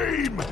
Starscream!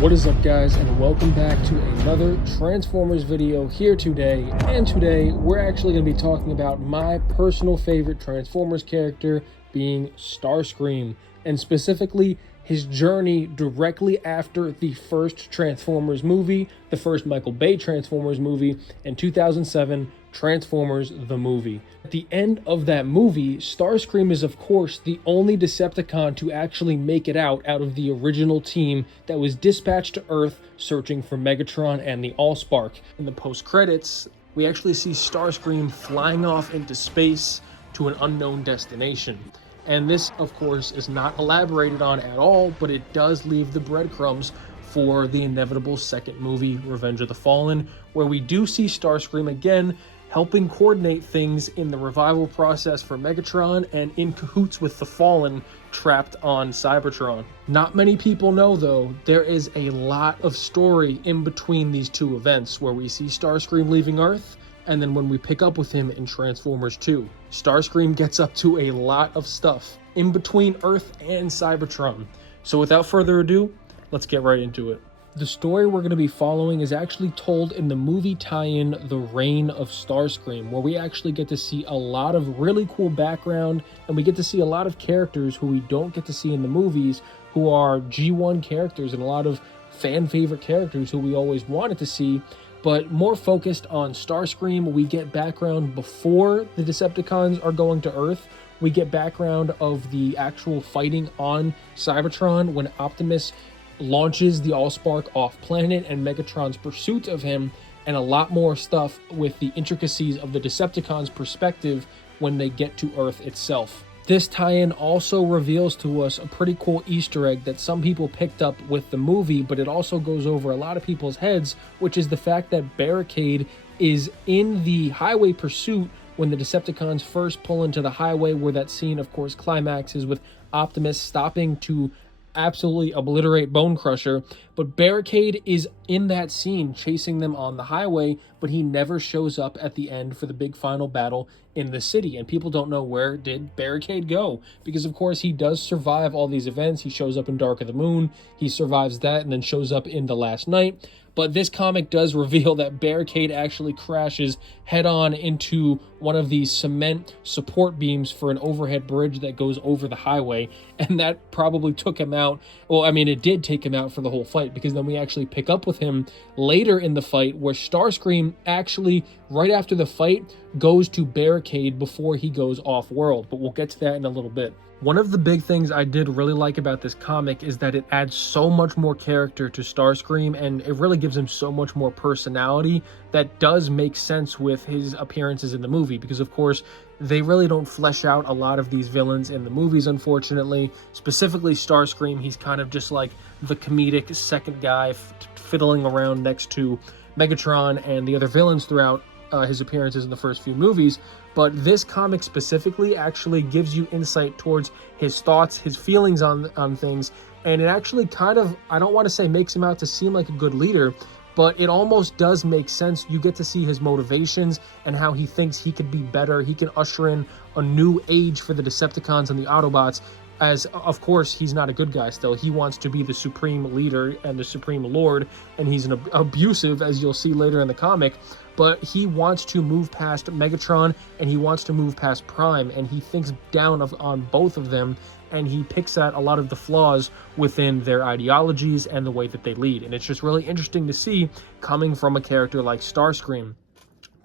What is up, guys, and welcome back to another Transformers video here today. And today we're actually going to be talking about my personal favorite Transformers character, being Starscream, and specifically his journey directly after the first Transformers movie, the first Michael Bay Transformers movie, in 2007, Transformers the movie. At the end of that movie, Starscream is of course the only Decepticon to actually make it out of the original team that was dispatched to Earth searching for Megatron and the Allspark. In the post-credits, we actually see Starscream flying off into space to an unknown destination. And this, of course, is not elaborated on at all, but it does leave the breadcrumbs for the inevitable second movie, Revenge of the Fallen, where we do see Starscream again helping coordinate things in the revival process for Megatron and in cahoots with the Fallen trapped on Cybertron. Not many people know, though, there is a lot of story in between these two events, where we see Starscream leaving Earth, and then when we pick up with him in Transformers 2. Starscream gets up to a lot of stuff in between Earth and Cybertron. So without further ado, let's get right into it. The story we're going to be following is actually told in the movie tie-in The Reign of Starscream, where we actually get to see a lot of really cool background, and we get to see a lot of characters who we don't get to see in the movies, who are G1 characters and a lot of fan favorite characters who we always wanted to see. But more focused on Starscream, we get background before the Decepticons are going to Earth. We get background of the actual fighting on Cybertron when Optimus launches the Allspark off planet and Megatron's pursuit of him, and a lot more stuff with the intricacies of the Decepticons' perspective when they get to Earth itself. This tie-in also reveals to us a pretty cool Easter egg that some people picked up with the movie, but it also goes over a lot of people's heads, which is the fact that Barricade is in the highway pursuit when the Decepticons first pull into the highway, where that scene, of course, climaxes with Optimus stopping to absolutely obliterate Bone Crusher. But Barricade is in that scene chasing them on the highway, but he never shows up at the end for the big final battle in the city, and people don't know where did Barricade go, because of course he does survive all these events. He shows up in Dark of the Moon, he survives that, and then shows up in The Last Knight. But this comic does reveal that Barricade actually crashes head-on into one of these cement support beams for an overhead bridge that goes over the highway, and that probably took him out. Well, I mean, it did take him out for the whole fight, because then we actually pick up with him later in the fight, where Starscream actually, right after the fight, goes to Barricade before he goes off-world, but we'll get to that in a little bit. One of the big things I did really like about this comic is that it adds so much more character to Starscream, and it really gives him so much more personality that does make sense with his appearances in the movie, because of course they really don't flesh out a lot of these villains in the movies, unfortunately. Specifically Starscream, he's kind of just like the comedic second guy fiddling around next to Megatron and the other villains throughout his appearances in the first few movies. But this comic specifically actually gives you insight towards his thoughts, his feelings on things, and it actually kind of, I don't want to say makes him out to seem like a good leader, but it almost does make sense. You get to see his motivations and how he thinks he could be better. He can usher in a new age for the Decepticons and the Autobots, as of course he's not a good guy still. He wants to be the supreme leader and the supreme lord, and he's an abusive, as you'll see later in the comic. But he wants to move past Megatron, and he wants to move past Prime, and he thinks down on both of them, and he picks at a lot of the flaws within their ideologies and the way that they lead. And it's just really interesting to see coming from a character like Starscream.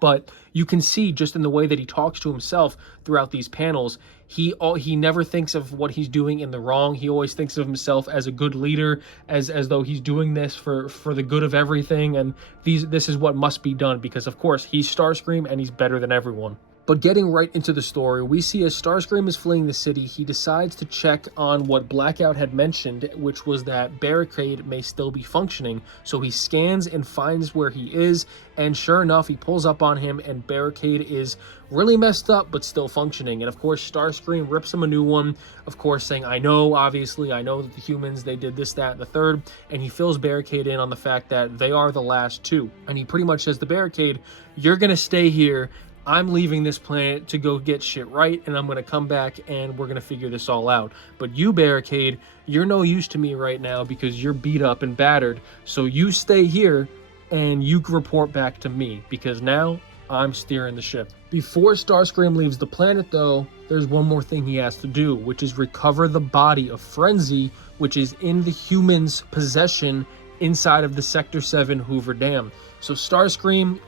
But you can see just in the way that he talks to himself throughout these panels, he never thinks of what he's doing in the wrong. He always thinks of himself as a good leader, as though he's doing this for the good of everything, and this is what must be done, because of course he's Starscream and he's better than everyone. But getting right into the story, we see as Starscream is fleeing the city, he decides to check on what Blackout had mentioned, which was that Barricade may still be functioning. So he scans and finds where he is, and sure enough, he pulls up on him, and Barricade is really messed up, but still functioning. And of course, Starscream rips him a new one, of course, saying, obviously, I know that the humans, they did this, that, and the third. And he fills Barricade in on the fact that they are the last two. And he pretty much says to Barricade, you're going to stay here. I'm leaving this planet to go get shit right, and I'm going to come back and we're going to figure this all out. But you, Barricade, you're no use to me right now because you're beat up and battered. So you stay here and you can report back to me because now I'm steering the ship. Before Starscream leaves the planet, though, there's one more thing he has to do, which is recover the body of Frenzy, which is in the humans' possession inside of the Sector 7 Hoover Dam. So Starscream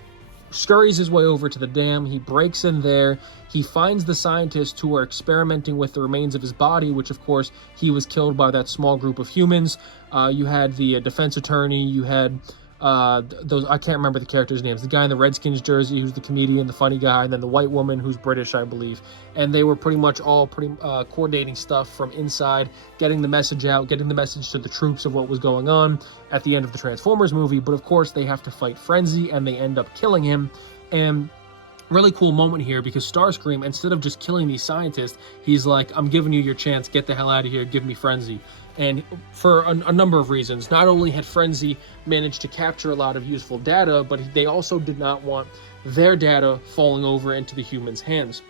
scurries his way over to the dam. He breaks in there. He finds the scientists who are experimenting with the remains of his body, which of course he was killed by that small group of humans. You had the defense attorney, you had those, I can't remember the characters' names, the guy in the Redskins jersey who's the comedian, the funny guy, and then the white woman who's British, I believe. And they were pretty much all coordinating stuff from inside, getting the message out, getting the message to the troops of what was going on at the end of the Transformers movie. But of course they have to fight Frenzy and they end up killing him. And really cool moment here because Starscream, instead of just killing these scientists, he's like, I'm giving you your chance, get the hell out of here, give me Frenzy. And for a number of reasons, not only had Frenzy managed to capture a lot of useful data, but they also did not want their data falling over into the humans' hands.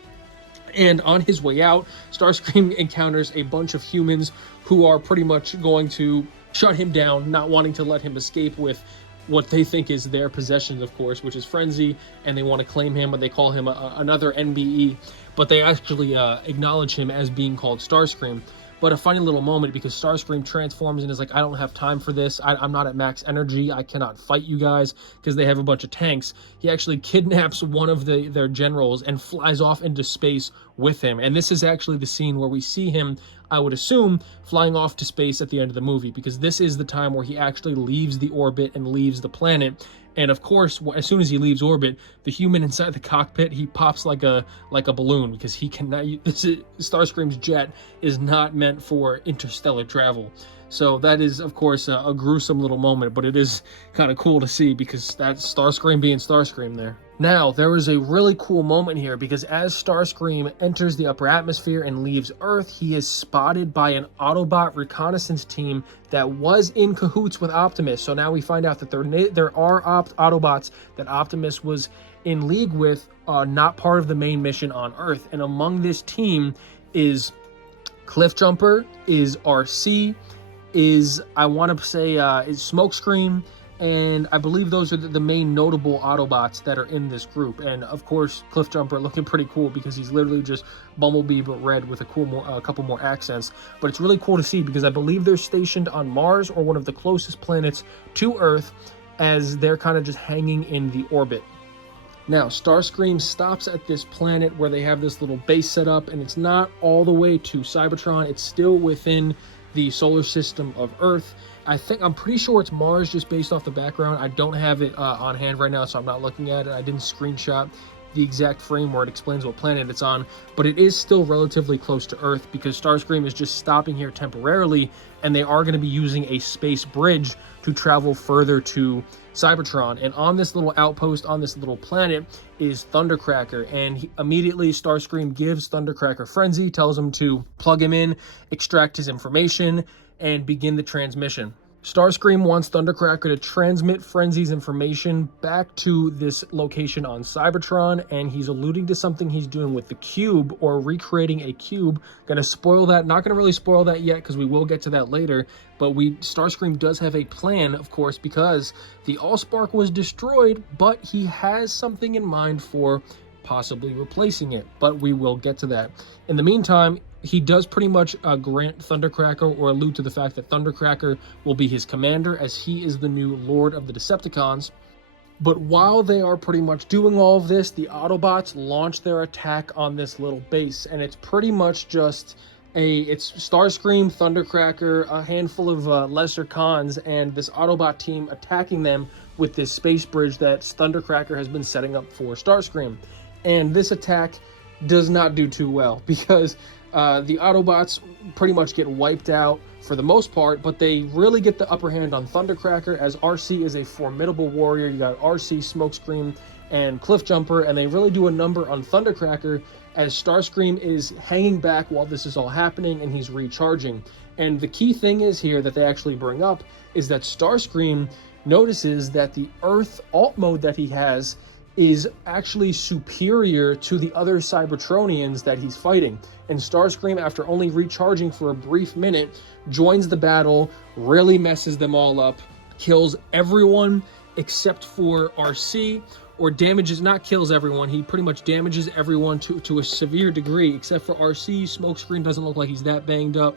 And on his way out, Starscream encounters a bunch of humans who are pretty much going to shut him down, not wanting to let him escape with what they think is their possession, of course, which is Frenzy, and they want to claim him, and they call him another NBE, but they actually acknowledge him as being called Starscream. But a funny little moment because Starscream transforms and is like, I don't have time for this. I'm not at max energy. I cannot fight you guys because they have a bunch of tanks. He actually kidnaps one of their generals and flies off into space with him. And this is actually the scene where we see him, I would assume, flying off to space at the end of the movie, because this is the time where he actually leaves the orbit and leaves the planet. And of course, as soon as he leaves orbit, the human inside the cockpit, he pops like a balloon because he cannot. Starscream's jet is not meant for interstellar travel. So that is, of course, a gruesome little moment, but it is kind of cool to see because that's Starscream being Starscream there. Now, there is a really cool moment here because as Starscream enters the upper atmosphere and leaves Earth, he is spotted by an Autobot reconnaissance team that was in cahoots with Optimus. So now we find out that there are Autobots that Optimus was in league with, not part of the main mission on Earth. And among this team is Cliffjumper, is RC, is, I want to say, is Smokescreen, and I believe those are the main notable Autobots that are in this group. And of course, Cliffjumper looking pretty cool because he's literally just Bumblebee but red with a couple more accents. But it's really cool to see because I believe they're stationed on Mars or one of the closest planets to Earth, as they're kind of just hanging in the orbit. Now, Starscream stops at this planet where they have this little base set up, and it's not all the way to Cybertron. It's still within the solar system of Earth. I'm pretty sure it's Mars just based off the background. I don't have it on hand right now, so I'm not looking at it. I didn't screenshot the exact frame where it explains what planet it's on, but it is still relatively close to Earth because Starscream is just stopping here temporarily, and they are going to be using a space bridge to travel further to Cybertron. And on this little outpost, on this little planet, is Thundercracker, and immediately Starscream gives Thundercracker Frenzy, tells him to plug him in, extract his information, and begin the transmission. Starscream wants Thundercracker to transmit Frenzy's information back to this location on Cybertron, and he's alluding to something he's doing with the cube, or recreating a cube. Gonna spoil that, not gonna really spoil that yet because we will get to that later, but Starscream does have a plan, of course, because the Allspark was destroyed, but he has something in mind for possibly replacing it, but we will get to that. In the meantime, he does pretty much grant Thundercracker, or allude to the fact that Thundercracker will be his commander, as he is the new Lord of the Decepticons. But while they are pretty much doing all of this, the Autobots launch their attack on this little base, and it's pretty much just it's Starscream, Thundercracker, a handful of lesser cons, and this Autobot team attacking them with this space bridge that Thundercracker has been setting up for Starscream. And this attack does not do too well because the Autobots pretty much get wiped out for the most part, but they really get the upper hand on Thundercracker, as RC is a formidable warrior. You got RC, Smokescreen, and Cliffjumper, and they really do a number on Thundercracker as Starscream is hanging back while this is all happening and he's recharging. And the key thing is here that they actually bring up is that Starscream notices that the Earth alt mode that he has is actually superior to the other Cybertronians that he's fighting. And Starscream, after only recharging for a brief minute, joins the battle, really messes them all up, kills everyone except for RC, or damages, not kills everyone, he pretty much damages everyone to a severe degree, except for RC. Smokescreen doesn't look like he's that banged up.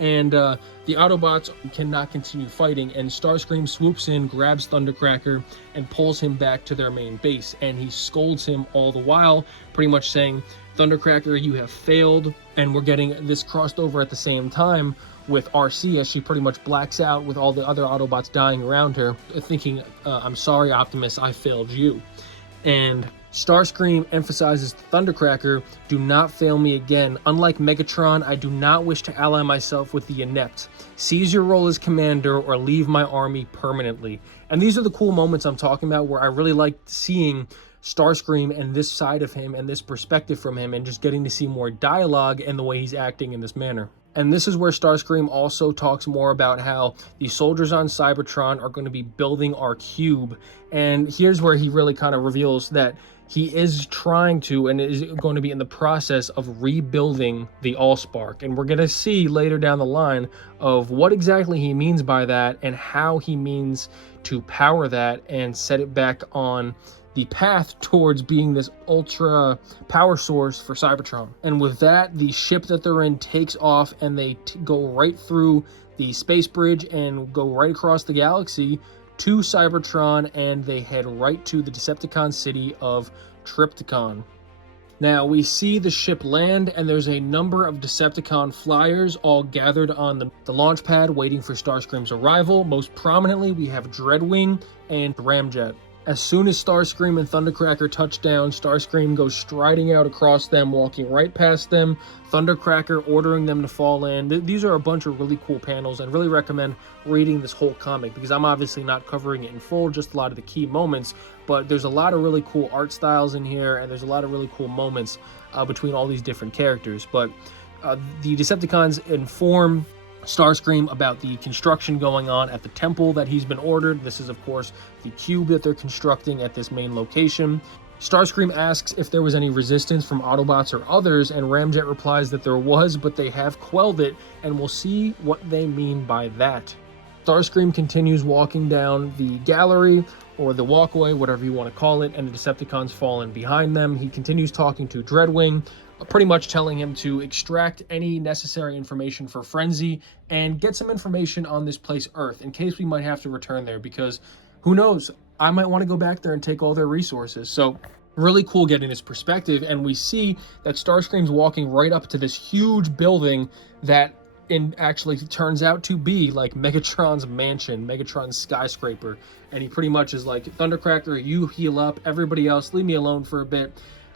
And the Autobots cannot continue fighting, and Starscream swoops in, grabs Thundercracker, and pulls him back to their main base, and he scolds him all the while, pretty much saying, Thundercracker, you have failed. And we're getting this crossed over at the same time with RC as she pretty much blacks out with all the other Autobots dying around her, thinking, I'm sorry, Optimus, I failed you. And Starscream emphasizes to Thundercracker, do not fail me again. Unlike Megatron, I do not wish to ally myself with the inept. Seize your role as commander or leave my army permanently. And these are the cool moments I'm talking about, where I really like seeing Starscream and this side of him and this perspective from him, and just getting to see more dialogue and the way he's acting in this manner. And this is where Starscream also talks more about how the soldiers on Cybertron are going to be building our cube. And here's where he really kind of reveals that he is trying to, and is going to be in the process of rebuilding the Allspark. And we're going to see later down the line of what exactly he means by that, and how he means to power that and set it back on the path towards being this ultra power source for Cybertron. And with that, the ship that they're in takes off, and they go right through the space bridge and go right across the galaxy to Cybertron, and they head right to the Decepticon city of Trypticon. Now we see the ship land, and there's a number of Decepticon flyers all gathered on the launch pad waiting for Starscream's arrival. Most prominently, we have Dreadwing and Ramjet. As soon as Starscream and Thundercracker touch down, Starscream goes striding out across them, walking right past them, Thundercracker ordering them to fall in. These are a bunch of really cool panels, and really recommend reading this whole comic, because I'm obviously not covering it in full, just a lot of the key moments, but there's a lot of really cool art styles in here, and there's a lot of really cool moments between all these different characters. But the Decepticons inform Starscream about the construction going on at the temple that he's been ordered. This is, of course, the cube that they're constructing at this main location. Starscream asks if there was any resistance from Autobots or others, and Ramjet replies that there was, but they have quelled it, and we'll see what they mean by that. Starscream continues walking down the gallery, or the walkway, whatever you want to call it, and the Decepticons fall in behind them. He continues talking to Dreadwing, pretty much telling him to extract any necessary information for Frenzy and get some information on this place Earth, in case we might have to return there, because who knows, I might want to go back there and take all their resources. So really cool getting this perspective. And we see that Starscream's walking right up to this huge building that actually turns out to be like Megatron's mansion, Megatron's skyscraper. And he pretty much is like, Thundercracker, you heal up, everybody else leave me alone for a bit.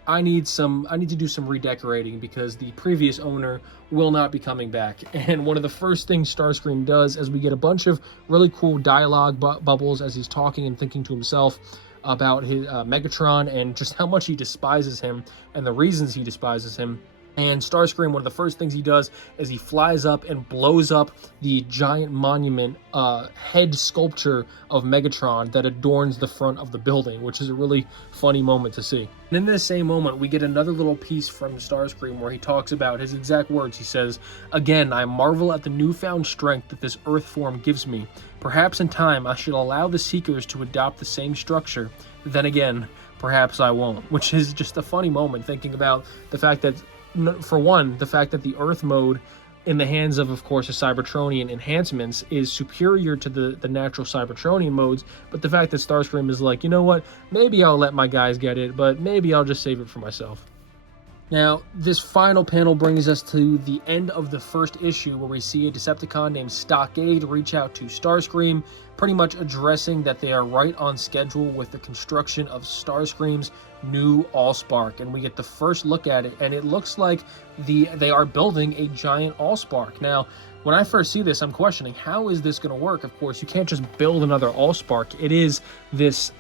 I need to do some redecorating, because the previous owner will not be coming back. And one of the first things Starscream does, as we get a bunch of really cool dialogue bubbles as he's talking and thinking to himself about his Megatron, and just how much he despises him and the reasons he despises him. And Starscream, one of the first things he does is he flies up and blows up the giant monument head sculpture of Megatron that adorns the front of the building, which is a really funny moment to see. And in this same moment, we get another little piece from Starscream where he talks about his exact words. He says, "Again, I marvel at the newfound strength that this Earth form gives me. Perhaps in time I should allow the Seekers to adopt the same structure. Then again, perhaps I won't." Which is just a funny moment, thinking about the fact that, for one, the fact that the Earth mode in the hands of course, the Cybertronian enhancements is superior to the natural Cybertronian modes, but the fact that Starscream is like, you know what, maybe I'll let my guys get it, but maybe I'll just save it for myself. Now, this final panel brings us to the end of the first issue, where we see a Decepticon named Stockade reach out to Starscream, pretty much addressing that they are right on schedule with the construction of Starscream's new Allspark. And we get the first look at it, and it looks like they are building a giant Allspark. Now, when I first see this, I'm questioning, how is this going to work? Of course, you can't just build another Allspark. It is this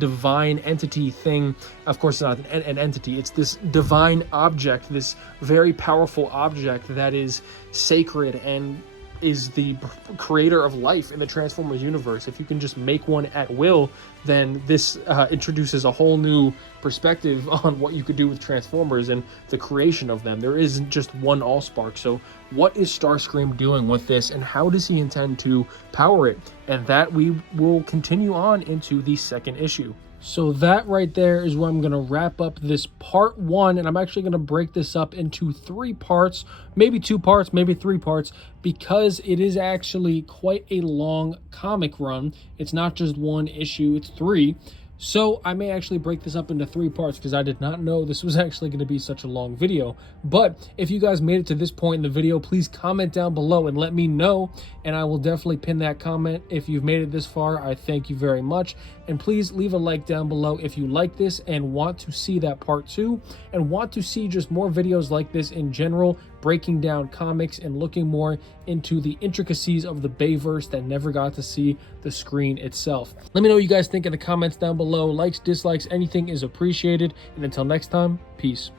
divine entity thing. Of course, it's not an entity. It's this divine object, this very powerful object that is sacred and is the creator of life in the Transformers universe. If you can just make one at will, then this introduces a whole new perspective on what you could do with Transformers and the creation of them. There isn't just one Allspark. So what is Starscream doing with this, and how does he intend to power it? And that we will continue on into the second issue. So that right there is where I'm going to wrap up this part 1, and I'm actually going to break this up into 3 parts, maybe 2 parts, maybe 3 parts, because it is actually quite a long comic run. It's not just 1 issue, it's 3. So I may actually break this up into 3 parts because I did not know this was actually going to be such a long video. But if you guys made it to this point in the video, please comment down below and let me know, and I will definitely pin that comment. If you've made it this far, I thank you very much. And please leave a like down below if you like this and want to see that part 2, and want to see just more videos like this in general, breaking down comics and looking more into the intricacies of the Bayverse that never got to see the screen itself. Let me know what you guys think in the comments down below. Likes, dislikes, anything is appreciated. And until next time, peace.